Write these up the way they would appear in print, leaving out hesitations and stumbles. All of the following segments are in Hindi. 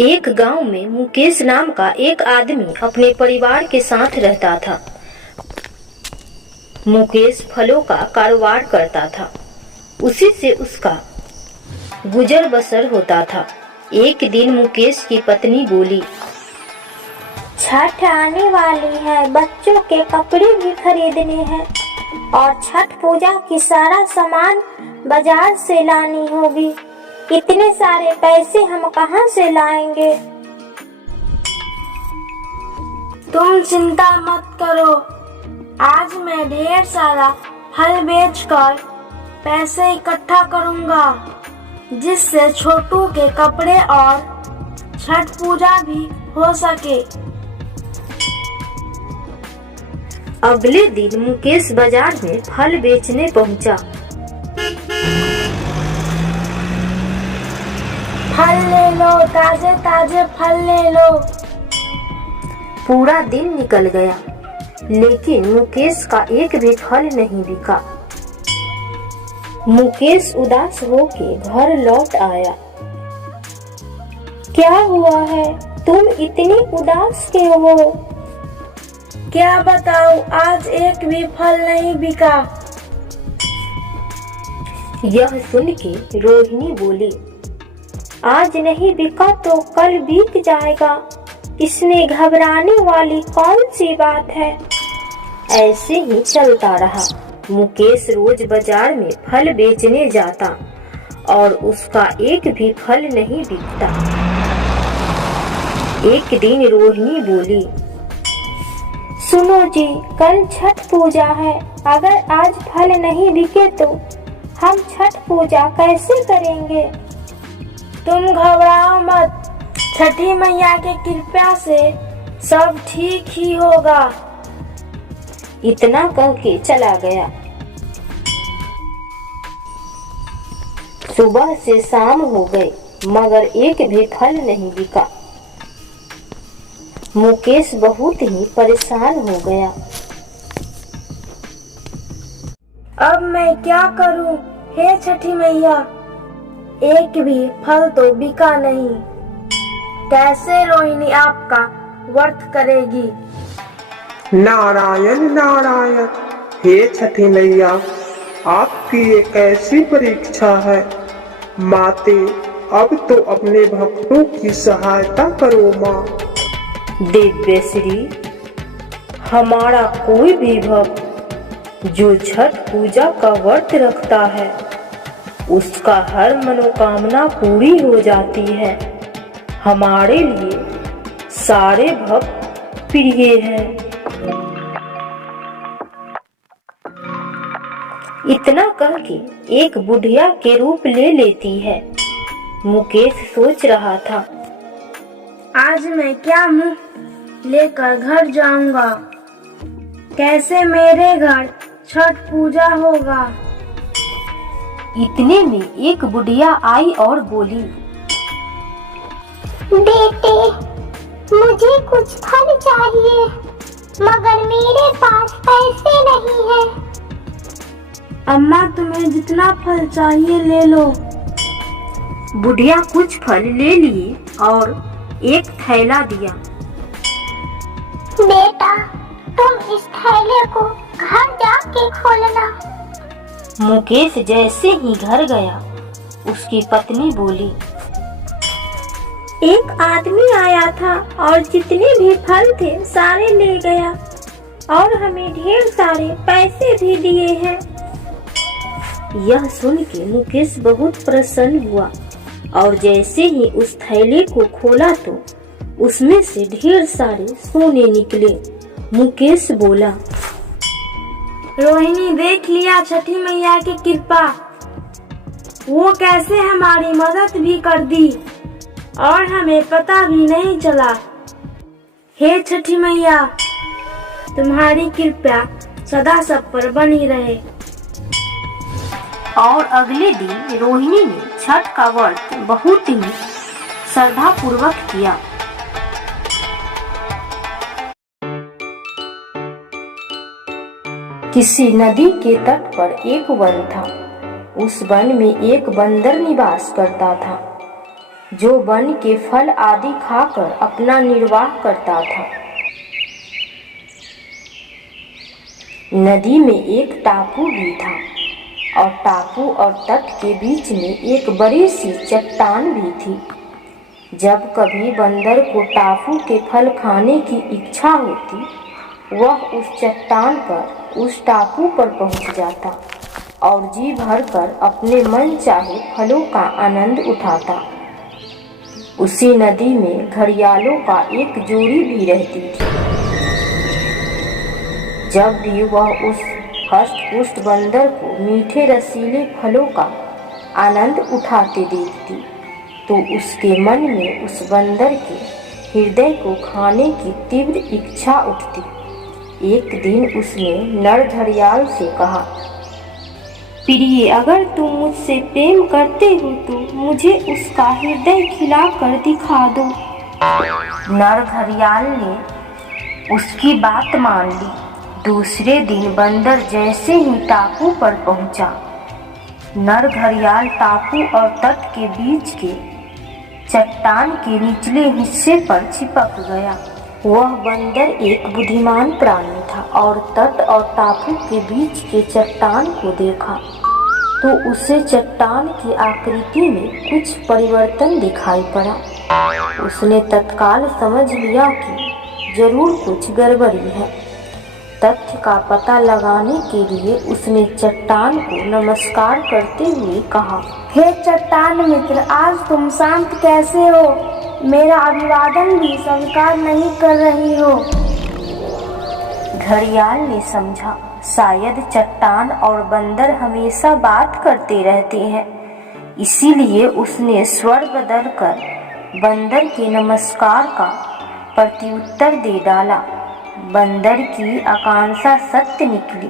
एक गांव में मुकेश नाम का एक आदमी अपने परिवार के साथ रहता था। मुकेश फलों का कारोबार करता था। उसी से उसका गुजर बसर होता था। एक दिन मुकेश की पत्नी बोली, छठ आने वाली है, बच्चों के कपड़े भी खरीदने हैं और छठ पूजा की सारा सामान बाजार से लानी होगी। इतने सारे पैसे हम कहाँ से लाएंगे? तुम चिंता मत करो, आज मैं ढेर सारा फल बेचकर पैसे इकट्ठा करूँगा, जिससे छोटू के कपड़े और छठ पूजा भी हो सके। अगले दिन मुकेश बाजार में फल बेचने पहुंचा। फल ले लो, ताजे ताजे फल ले लो। पूरा दिन निकल गया, लेकिन मुकेश का एक भी फल नहीं बिका। मुकेश उदास होकर घर लौट आया। क्या हुआ है? तुम इतनी उदास क्यों हो? क्या बताऊं, आज एक भी फल नहीं बिका। यह सुन के रोहिणी बोली, आज नहीं बिका तो कल बिक जाएगा, इसमें घबराने वाली कौन सी बात है? ऐसे ही चलता रहा। मुकेश रोज बाजार में फल बेचने जाता और उसका एक भी फल नहीं बिकता। एक दिन रोहिणी बोली, सुनो जी, कल छठ पूजा है, अगर आज फल नहीं बिके तो हम छठ पूजा कैसे करेंगे? तुम घबराओ मत, छठी मैया के कृपा से सब ठीक ही होगा। इतना कह के चला गया। सुबह से शाम हो गई, मगर एक भी फल नहीं बिका। मुकेश बहुत ही परेशान हो गया। अब मैं क्या करूं? हे छठी मैया, एक भी फल तो बिका नहीं। कैसे रोहिणी आपका व्रत करेगी? नारायण नारायण। हे छठी मैया, आपकी ये कैसी परीक्षा है? माते, अब तो अपने भक्तों की सहायता करो माँ। दिव्यश्री, हमारा कोई भी भक्त जो छठ पूजा का व्रत रखता है, उसका हर मनोकामना पूरी हो जाती है। हमारे लिए सारे भक्त प्रिय हैं। इतना कह के एक बुढ़िया के रूप ले लेती है। मुकेश सोच रहा था, आज मैं क्या मुंह लेकर घर जाऊंगा? कैसे मेरे घर छठ पूजा होगा? इतने में एक बुढ़िया आई और बोली, बेटे, मुझे कुछ फल चाहिए, मगर मेरे पास पैसे नहीं हैं। अम्मा, तुम्हें जितना फल चाहिए ले लो। बुढ़िया कुछ फल ले लिए और एक थैला दिया। बेटा, तुम इस थैले को घर जाके खोलना। मुकेश जैसे ही घर गया, उसकी पत्नी बोली, एक आदमी आया था और जितने भी फल थे सारे ले गया और हमें ढेर सारे पैसे भी दिए हैं। यह सुन के मुकेश बहुत प्रसन्न हुआ और जैसे ही उस थैले को खोला तो उसमें से ढेर सारे सोने निकले। मुकेश बोला, रोहिणी, देख लिया छठी मैया की कृपा, वो कैसे हमारी मदद भी कर दी और हमें पता भी नहीं चला। हे छठी मैया, तुम्हारी कृपा सदा सब पर बनी रहे। और अगले दिन रोहिणी ने छठ का व्रत बहुत ही श्रद्धा पूर्वक किया। किसी नदी के तट पर एक वन था। उस वन में एक बंदर निवास करता था। जो वन के फल आदि खाकर अपना निर्वाह करता था। नदी में एक टापू भी था और टापू और तट के बीच में एक बड़ी सी चट्टान भी थी। जब कभी बंदर को टापू के फल खाने की इच्छा होती, वह उस चट्टान पर, उस टापू पर पहुंच जाता और जी भरकर अपने मन चाहे फलों का आनंद उठाता। उसी नदी में घड़ियालों का एक जोड़ी भी रहती थी। जब भी वह उस हष्ट-पुष्ट बंदर को मीठे रसीले फलों का आनंद उठाते देखती, तो उसके मन में उस बंदर के हृदय को खाने की तीव्र इच्छा उठती। एक दिन उसने नर घड़ियाल से कहा, प्रिय, अगर तुम मुझसे प्रेम करते हो तो मुझे उसका हृदय खिलाकर दिखा दो। नर घड़ियाल ने उसकी बात मान ली। दूसरे दिन बंदर जैसे ही टापू पर पहुंचा, नर घड़ियाल टापू और तट के बीच के चट्टान के निचले हिस्से पर चिपक गया। वह बंदर एक बुद्धिमान प्राणी था और तट और टापू के बीच के चट्टान को देखा तो उसे चट्टान की आकृति में कुछ परिवर्तन दिखाई पड़ा। उसने तत्काल समझ लिया कि जरूर कुछ गड़बड़ी है। तथ्य का पता लगाने के लिए उसने चट्टान को नमस्कार करते हुए कहा, हे चट्टान मित्र, आज तुम शांत कैसे हो? मेरा अभिवादन भी स्वीकार नहीं कर रही हो। घड़ियाल ने समझा, शायद चट्टान और बंदर हमेशा बात करते रहते हैं, इसीलिए उसने स्वर बदलकर बंदर के नमस्कार का प्रत्युत्तर दे डाला। बंदर की आकांक्षा सत्य निकली।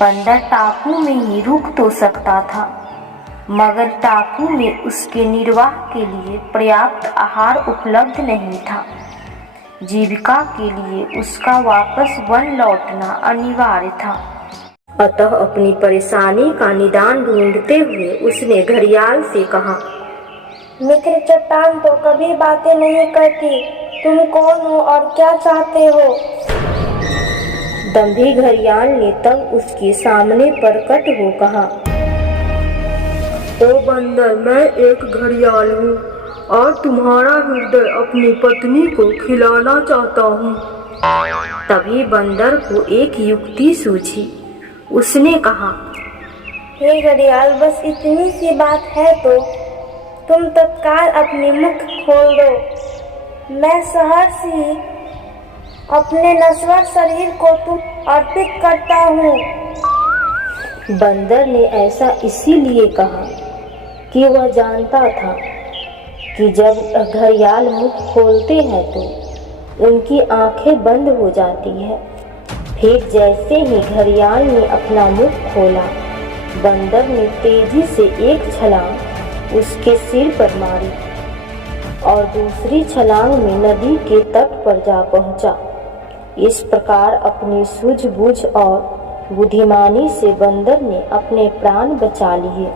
बंदर टापू में ही रुक तो सकता था, मगर टापू में उसके निर्वाह के लिए पर्याप्त आहार उपलब्ध नहीं था। जीविका के लिए उसका वापस वन लौटना अनिवार्य था। अतः अपनी परेशानी का निदान ढूंढते हुए उसने घड़ियाल से कहा, मित्र, चट्टान तो कभी बातें नहीं करती। तुम कौन हो और क्या चाहते हो? दंभी घड़ियाल ने तब उसके सामने प्रकट हो कहा, ओ बंदर, मैं एक घड़ियाल हूँ और तुम्हारा हृदय अपनी पत्नी को खिलाना चाहता हूँ। तभी बंदर को एक युक्ति सूझी। उसने कहा, हे घड़ियाल, बस इतनी सी बात है तो तुम तत्काल अपने मुख खोल दो। मैं सहर्ष ही अपने नश्वर शरीर को तुम अर्पित करता हूँ। बंदर ने ऐसा इसीलिए कहा कि वह जानता था कि जब घड़ियाल मुख खोलते हैं तो उनकी आंखें बंद हो जाती है। फिर जैसे ही घड़ियाल ने अपना मुख खोला, बंदर ने तेजी से एक छलांग उसके सिर पर मारी और दूसरी छलांग में नदी के तट पर जा पहुंचा। इस प्रकार अपनी सूझबूझ और बुद्धिमानी से बंदर ने अपने प्राण बचा लिए।